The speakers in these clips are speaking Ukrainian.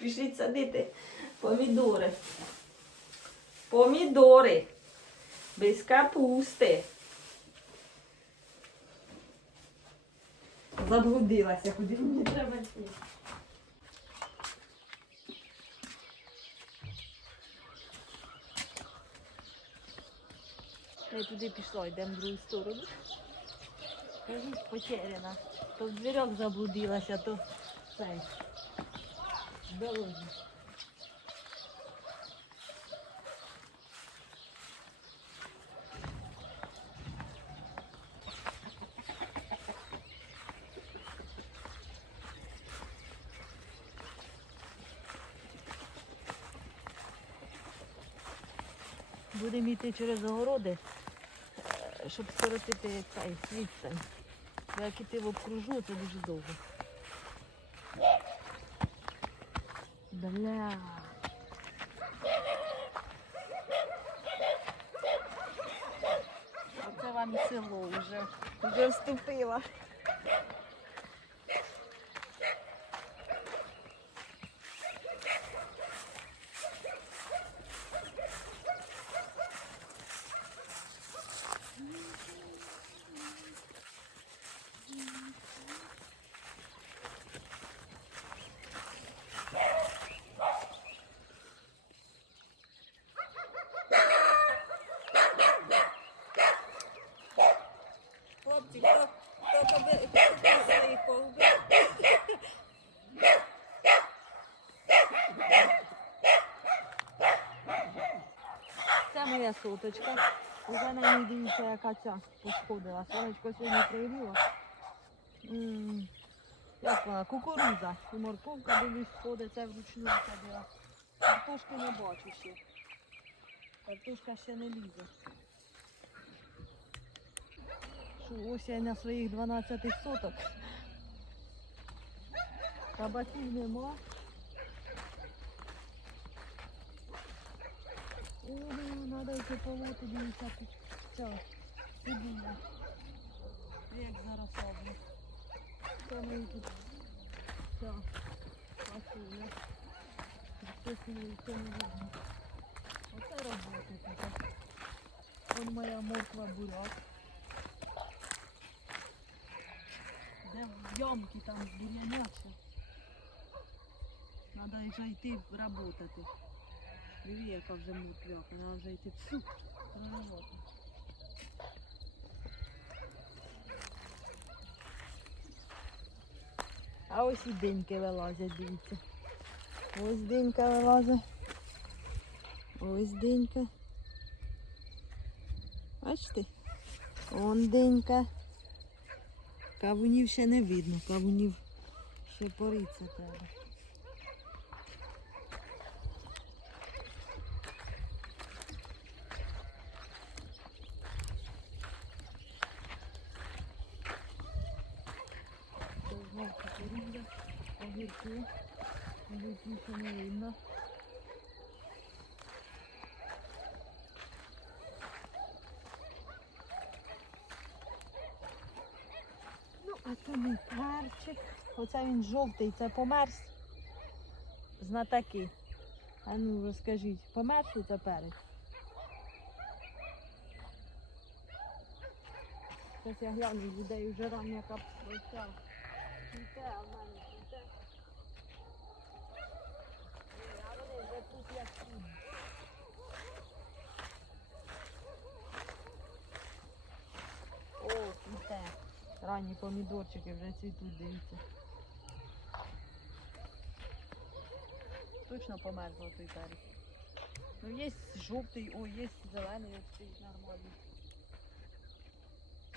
Пішіть садити помідори. Помідори. Без капусти. Заблудилася, куди мені треба йти. Я туди пішла, йдемо в другу сторону. Кажуть, потеряна. То в двірок заблудилася, то цей. В. Будемо йти через огороди, е, щоб скоротити цей відстань. Як іти в обкружу, це дуже довго. Бля. Оце вам село вже. Вже вступила. Соточка. Уже на ній дивіться, яка ця пошкодила. Сонечко сьогодні пригріло. Як вона? Кукуруза. І морковка дивлюсь, сходить, це вручну садила. Картошки не бачу ще. Картошка ще не лізе. Що ось я на своїх 12 соток. Кабаків нема. Ого, треба йти полоти, дивіться, тут ця сидіння. Як зараз роблю. Саме тут ця пасує. Хтось її це не видно. Оце робота така. Вон моя морква буряк. Де в ямки там бур'яняче. Треба вже йти працювати. Диви, яка вже морквяка, треба вже йти псу. А ось і деньки вилазять, дивіться. Ось денька вилазить. Ось денька. Бачите? Он денька. Кавунів ще не видно, кавунів ще пориться треба. Це знов кукурудза, огірки, огірки ще не видно. Ну, а це мій перчик. Оце він жовтий, це померз. Знатаки. А ну розкажіть, померз чи це? Зараз я гляну, людей вже рання капуста. Цвіте, а в мене цвіте. Ні, А вони вже тут як тут. О, цвіте. Ранні помідорчики вже цвітуть, дивіться. Точно померзло той перець. Ну є жовтий, о, є зелений, от стоїть нормально.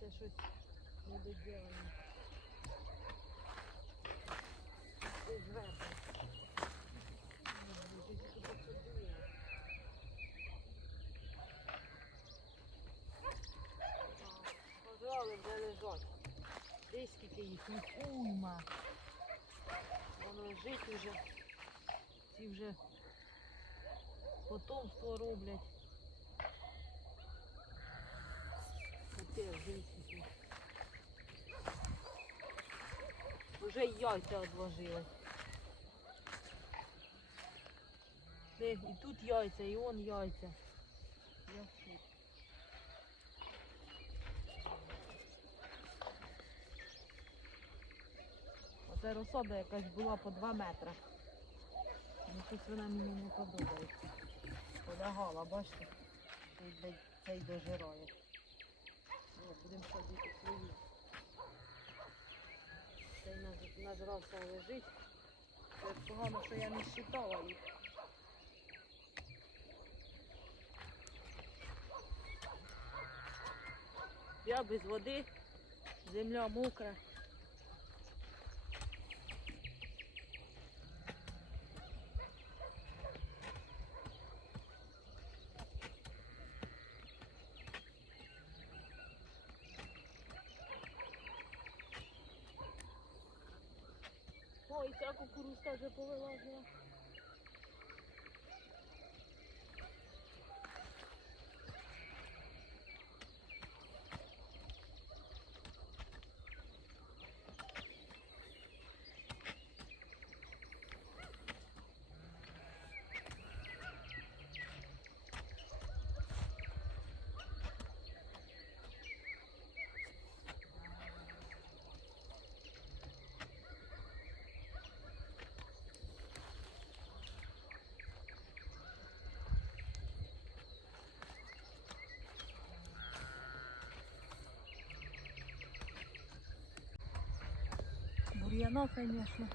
Це щось недоділене. Це зверху. А, вже лежать. Десь скільки їх, їх уйма. Воно лежить уже. Ці вже потомство роблять. Уже яйця одложили. І тут яйця, і он яйця. Я в шоці. Оце розсода якась була по 2 метри. Ну, щось вона мені не подобається. Полягала, бачите? Цей, цей дожирає. О, будемо садити свої. Цей наж- нажрався лежить. Це погано, що я не щитала їх. Я без води, земля мокра. Ой, ця кукурузка вже повилазила. Бур'яна, звісно.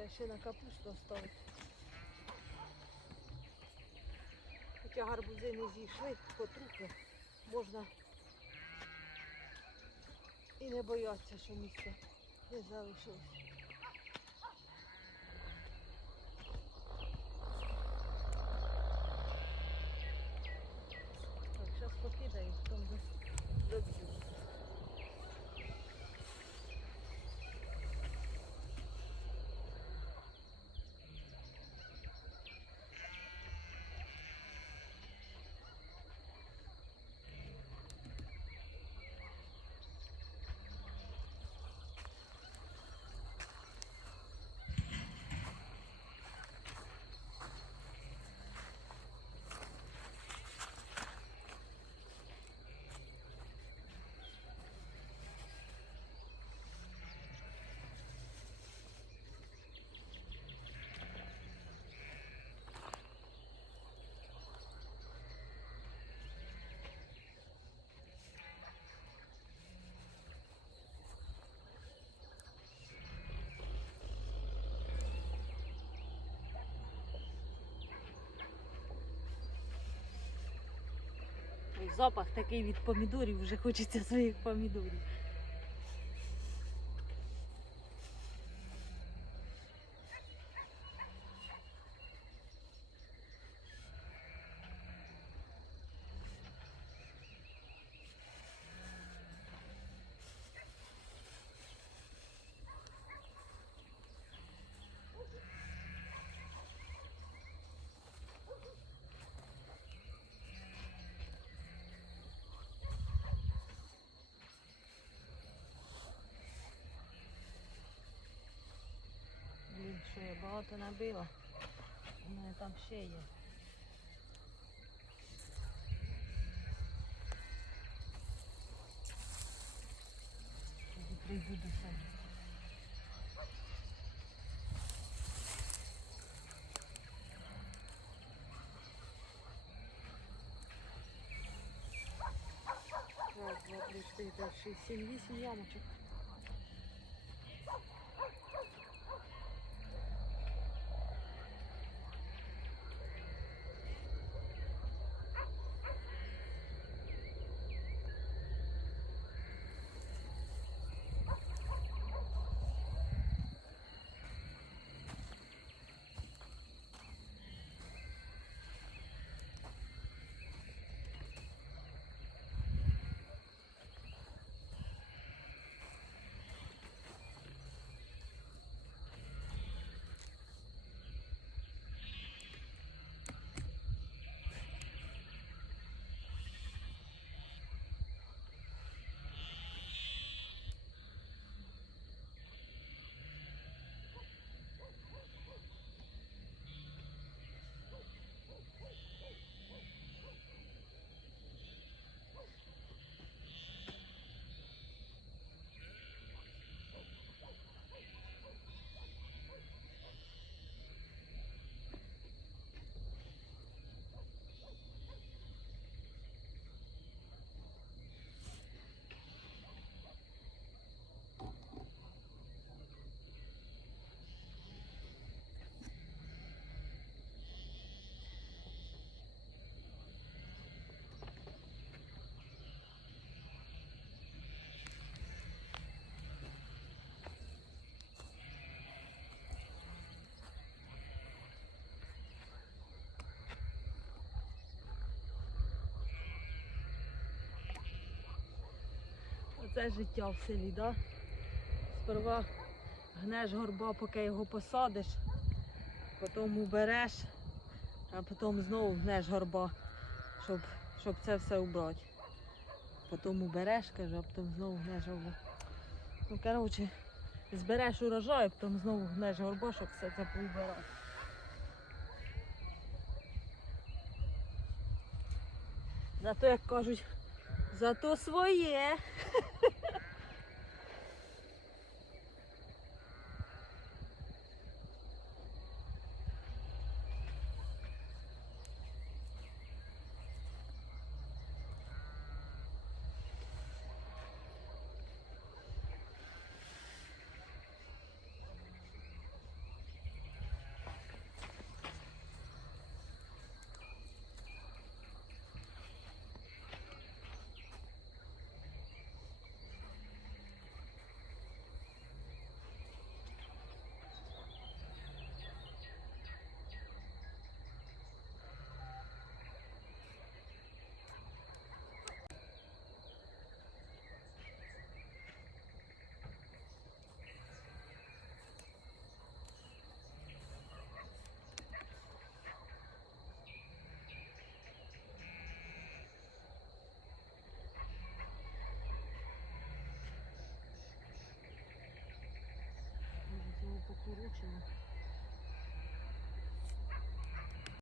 Та ще на капусту ставить. Хоча гарбузи не зійшли, потрупи, можна і не бояться, що місце не залишилось. Так, зараз покидаю, до- доб'ю. Ой, запах такий від помідорів, вже хочеться своїх помідорів. я багато набила. У мене там ще є. Тоді прийду до себе. Раз, два, три, чотири, п'ять, шість, сім, вісім ямочок. Оце життя в селі, да? Сперва гнеш горба, поки його посадиш, потім убереш, а потім знову гнеш горба, щоб, щоб це все убрати. Потім убереш, кажу, а потім знову гнеш горба. Ну, коротше, збереш урожай, а потім знову гнеш горба, щоб все це поубирати. Зато, як кажуть, зато своє. Yeah.